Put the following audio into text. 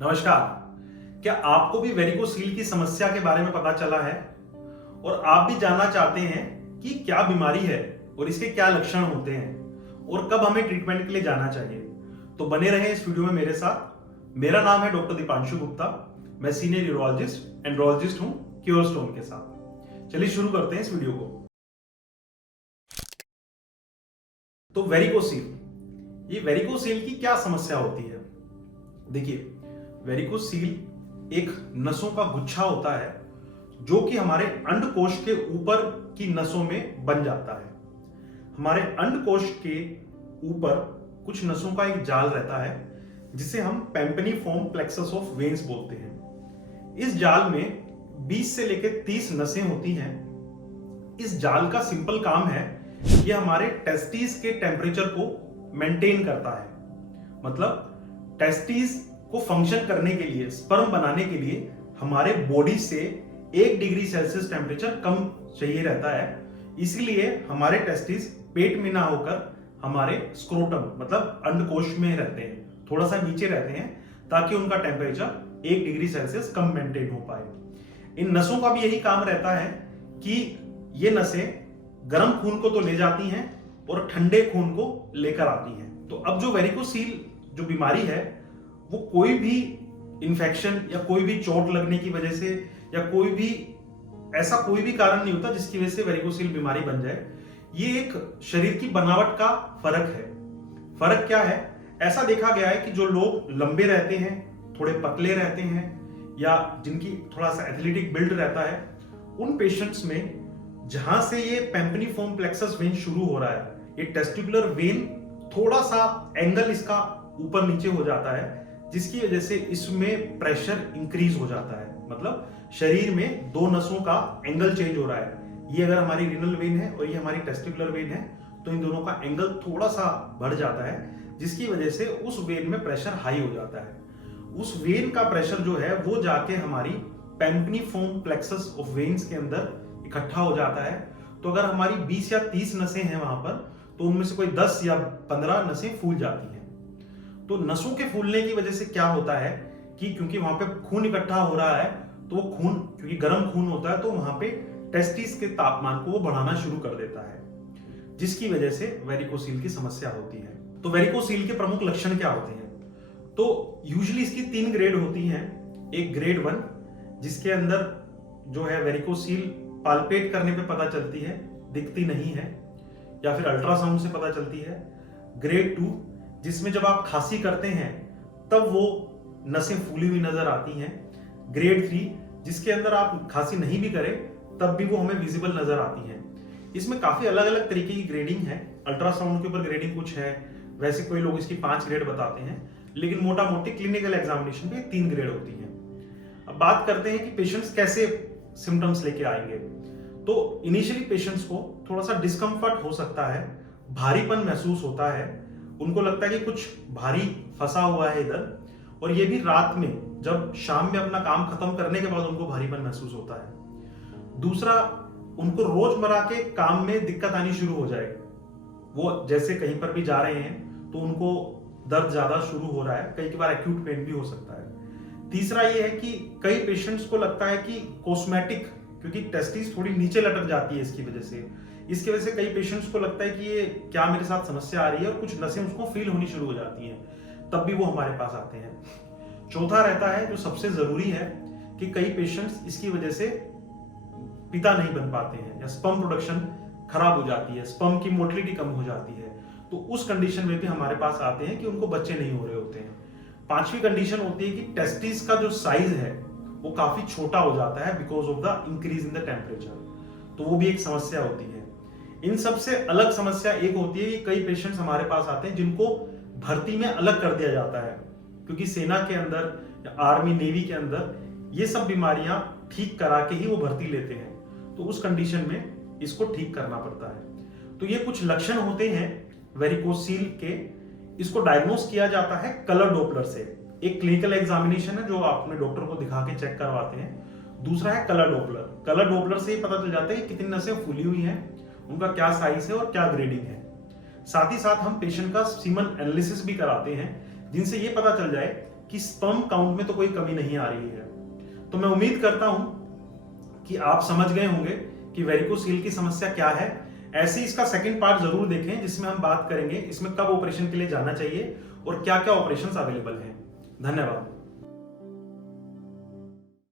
नमस्कार। क्या आपको भी वेरिकोसील की समस्या के बारे में पता चला है और आप भी जानना चाहते हैं कि क्या बीमारी है और इसके क्या लक्षण होते हैं और कब हमें ट्रीटमेंट के लिए जाना चाहिए? तो बने रहें इस वीडियो में मेरे साथ। मेरा नाम है डॉक्टर दीपांशु गुप्ता। मैं सीनियर यूरोलॉजिस्ट एंड्रोलॉजिस्ट हूं क्योरस्टोन के साथ। चलिए शुरू करते हैं इस वीडियो को। तो वेरिकोसील, ये वेरिकोसील की क्या समस्या होती है? देखिए, वेरिकोसील एक नसों का गुच्छा होता है जो कि हमारे अंडकोश के ऊपर की नसों में बन जाता है। हमारे अंडकोश के ऊपर कुछ नसों का एक जाल रहता है जिसे हम पेम्पनीफॉर्म प्लेक्सस ऑफ वेन्स बोलते हैं। इस जाल में 20 से लेकर 30 नसें होती हैं। इस जाल का सिंपल काम है कि हमारे टेस्टिस के टेम्परेचर को मेंटेन करता है। मतलब टेस्टिस को फंक्शन करने के लिए, स्पर्म बनाने के लिए हमारे बॉडी से 1 डिग्री सेल्सियस टेम्परेचर कम चाहिए रहता है। इसीलिए हमारे टेस्टिस पेट में ना होकर हमारे स्क्रोटम मतलब अंडकोश में रहते हैं, थोड़ा सा नीचे रहते हैं, ताकि उनका टेम्परेचर 1 डिग्री सेल्सियस कम मेंटेन हो पाए। इन नसों का भी यही काम रहता है कि ये नसें गर्म खून को तो ले जाती हैं और ठंडे खून को लेकर आती हैं। तो अब जो वेरिकोसील जो बीमारी है वो कोई भी इंफेक्शन या कोई भी चोट लगने की वजह से या ऐसा कोई भी कारण नहीं होता जिसकी वजह से वेरिकोसील बीमारी बन जाए। ये एक शरीर की बनावट का फर्क है। फर्क क्या है? ऐसा देखा गया है कि जो लोग लंबे रहते हैं, थोड़े पतले रहते हैं या जिनकी थोड़ा सा एथलेटिक बिल्ड रहता है, उन पेशेंट्स में जहां से ये पेम्पनीफॉर्म प्लेक्सस वेन शुरू हो रहा है, ये टेस्टिकुलर वेन थोड़ा सा एंगल इसका ऊपर नीचे हो जाता है, जिसकी वजह से इसमें प्रेशर इंक्रीज हो जाता है। मतलब शरीर में दो नसों का एंगल चेंज हो रहा है। ये अगर हमारी रीनल वेन है और ये हमारी टेस्टिकुलर वेन है, तो इन दोनों का एंगल थोड़ा सा बढ़ जाता है, जिसकी वजह से उस वेन में प्रेशर हाई हो जाता है। उस वेन का प्रेशर जो है वो जाके हमारी पेम्पनीफॉर्म प्लेक्सस ऑफ वेन्स के अंदर इकट्ठा हो जाता है। तो अगर हमारी 20 या 30 नसें हैं वहां पर, तो उनमें से कोई 10 या 15 नसें फूल जाती हैं। तो नसों के फूलने की वजह से क्या होता है कि क्योंकि वहां पे खून इकट्ठा हो रहा है, तो वो खून क्योंकि गर्म खून होता है, तो वहां पे टेस्टिस के तापमान को वो बढ़ाना शुरू कर देता है, जिसकी वजह से वेरिकोसील की समस्या होती है। तो वेरिकोसील के प्रमुख लक्षण क्या होते हैं? तो यूजुअली इसकी 3 ग्रेड होती हैं। एक ग्रेड 1 जिसके अंदर जो है वेरिकोसील पाल्पेट करने पे पता चलती है, दिखती नहीं है, या फिर अल्ट्रासाउंड से पता चलती है। ग्रेड 2 जिसमें जब आप खांसी करते हैं तब वो नसें फूली हुई नजर आती हैं। ग्रेड 3 जिसके अंदर आप खांसी नहीं भी करें तब भी वो हमें विजिबल नजर आती है। इसमें काफी अलग अलग तरीके की ग्रेडिंग है। अल्ट्रासाउंड के ऊपर ग्रेडिंग कुछ है, वैसे कोई लोग इसकी 5 ग्रेड बताते हैं, लेकिन मोटा मोटी क्लिनिकल एग्जामिनेशन पे 3 ग्रेड होती है। अब बात करते हैं कि पेशेंट्स कैसे सिम्टम्स लेके आएंगे। तो इनिशियली पेशेंट्स को थोड़ा सा डिस्कम्फर्ट हो सकता है, भारीपन महसूस होता है, उनको लगता है कि कुछ भारी फंसा हुआ है इधर, और ये भी रात में जब शाम में अपना काम खत्म करने के बाद उनको भारीपन महसूस होता है। दूसरा, उनको रोजमर्रा के काम में दिक्कत आनी शुरू हो जाएगी। वो जैसे कहीं पर भी जा रहे हैं तो उनको दर्द ज्यादा शुरू हो रहा है, कई बार एक्यूट पेन भी हो सकता है। तीसरा ये है कि कई पेशेंट्स को लगता है कि कॉस्मेटिक, क्योंकि टेस्टिस थोड़ी नीचे लटक जाती है इसकी वजह से कई पेशेंट्स को लगता है कि ये क्या मेरे साथ समस्या आ रही है, और कुछ नसें उसको फील होनी शुरू हो जाती हैं, तब भी वो हमारे पास आते हैं। चौथा रहता है जो सबसे जरूरी है कि कई पेशेंट्स इसकी वजह से पिता नहीं बन पाते हैं या स्पर्म प्रोडक्शन खराब हो जाती है, स्पर्म की मोटिलिटी कम हो जाती है, तो उस कंडीशन में भी हमारे पास आते हैं कि उनको बच्चे नहीं हो रहे होते हैं। पांचवी कंडीशन होती है कि टेस्टिस का जो साइज है वो काफी छोटा हो जाता है because of the increase in the temperature, तो वो भी एक समस्या होती है। इन सबसे अलग समस्या एक होती है कि कई पेशेंट्स हमारे पास आते हैं जिनको भर्ती में अलग कर दिया जाता है, क्योंकि सेना के अंदर या आर्मी नेवी के अंदर ये सब बीमारियां ठीक करा के ही वो भर्ती लेते हैं, तो उस कंडीशन में इसको ठीक करना पड़ता है। तो ये कुछ लक्षण होते हैं वेरिकोसील के। इसको डायग्नोस किया जाता है कलर डॉपलर से। एक क्लिनिकल एग्जामिनेशन है जो आप अपने डॉक्टर को दिखा के चेक करवाते हैं। दूसरा है कलर डॉपलर। कलर डॉपलर से ये पता चल जाता है कि कितनी नसें फूली हुई हैं, उनका क्या साइज है और क्या ग्रेडिंग है। साथ ही साथ हम पेशेंट का सीमन एनालिसिस भी कराते हैं, जिनसे ये पता चल जाए कि स्पर्म काउंट में तो कोई कमी नहीं आ रही है। तो मैं उम्मीद करता हूं कि आप समझ गए होंगे कि वेरिकोसील की समस्या क्या है। ऐसे ही इसका सेकंड पार्ट जरूर देखें जिसमें हम बात करेंगे इसमें कब ऑपरेशन के लिए जाना चाहिए और क्या क्या ऑपरेशंस अवेलेबल हैं। धन्यवाद।